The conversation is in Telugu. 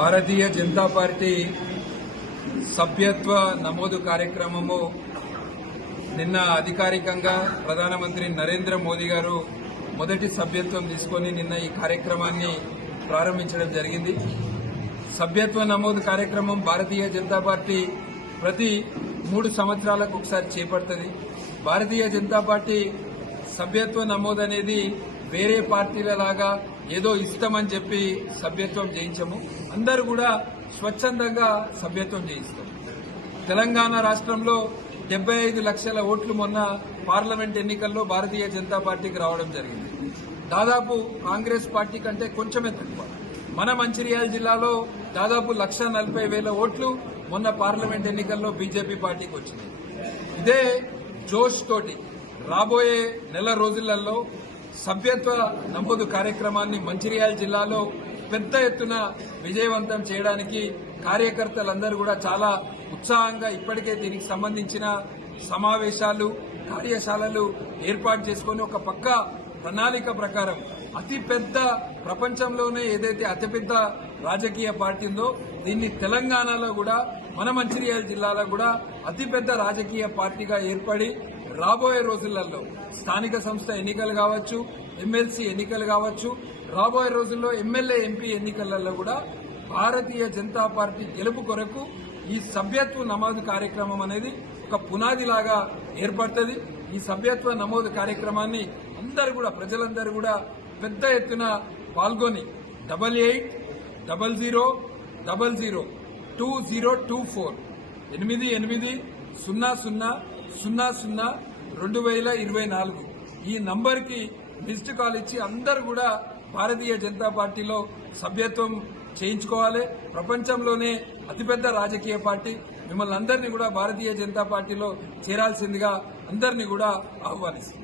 భారతీయ జనతా పార్టీ సభ్యత్వ నమోదు కార్యక్రమము నిన్న అధికారికంగా ప్రధానమంత్రి నరేంద్ర మోదీ గారు మొదటి సభ్యత్వం తీసుకొని నిన్న ఈ కార్యక్రమాన్ని ప్రారంభించడం జరిగింది. సభ్యత్వ నమోదు కార్యక్రమం భారతీయ జనతా పార్టీ ప్రతి మూడు సంవత్సరాలకు ఒకసారి చేపడుతుంది. భారతీయ జనతా పార్టీ సభ్యత్వ నమోదు అనేది వేరే పార్టీల లాగా ఏదో ఇస్తామని చెప్పి సభ్యత్వం చేయించము అందరూ కూడా స్వచ్ఛందంగా సభ్యత్వం చేయిస్తాం తెలంగాణ రాష్ట్రంలో డెబ్బై ఐదు లక్షల ఓట్లు మొన్న పార్లమెంట్ ఎన్నికల్లో భారతీయ జనతా పార్టీకి రావడం జరిగింది. దాదాపు కాంగ్రెస్ పార్టీ కంటే కొంచెమే తక్కువ. మన మంచిర్యాల జిల్లాలో దాదాపు లక్ష నలభై వేల ఓట్లు మొన్న పార్లమెంట్ ఎన్నికల్లో బీజేపీ పార్టీకి వచ్చింది ఇదే జోష్ తోటి రాబోయే నెల రోజులలో సభ్యత్వ నమోదు కార్యక్రమాన్ని మంచిర్యాల జిల్లాలో పెద్ద ఎత్తున విజయవంతం చేయడానికి కార్యకర్తలందరూ కూడా చాలా ఉత్సాహంగా ఇప్పటికే దీనికి సంబంధించిన సమావేశాలు కార్యశాలలు ఏర్పాటు చేసుకుని ఒక పక్క ప్రణాళిక ప్రకారం అతి పెద్ద ప్రపంచంలోనే ఏదైతే అతిపెద్ద రాజకీయ పార్టీ ఉందో దీన్ని తెలంగాణలో కూడా మన మంచిర్యాల జిల్లాలో కూడా అతిపెద్ద రాజకీయ పార్టీగా ఏర్పడి రాబోయే రోజులలో స్థానిక సంస్థ ఎన్నికలు కావచ్చు ఎమ్మెల్సీ ఎన్నికలు కావచ్చు రాబోయే రోజుల్లో ఎమ్మెల్యే ఎంపీ ఎన్నికలలో కూడా భారతీయ జనతా పార్టీ గెలుపు కొరకు ఈ సభ్యత్వ నమోదు కార్యక్రమం అనేది ఒక పునాదిలాగా ఏర్పడుతుంది. ఈ సభ్యత్వ నమోదు కార్యక్రమాన్ని అందరు కూడా ప్రజలందరూ కూడా పెద్ద ఎత్తున పాల్గొని double eight double zero double zero two zero two four ఎనిమిది ఎనిమిది సున్నా సున్నా సున్నా సున్నా రెండు వేల ఇరవై నాలుగు. ఈ నంబర్కి మిస్డ్ కాల్ ఇచ్చి అందరూ కూడా భారతీయ జనతా పార్టీలో సభ్యత్వం చేయించుకోవాలి. ప్రపంచంలోనే అతిపెద్ద రాజకీయ పార్టీ. మిమ్మల్ని అందరినీ కూడా భారతీయ జనతా పార్టీలో చేరాల్సిందిగా అందరినీ కూడా ఆహ్వానిస్తుంది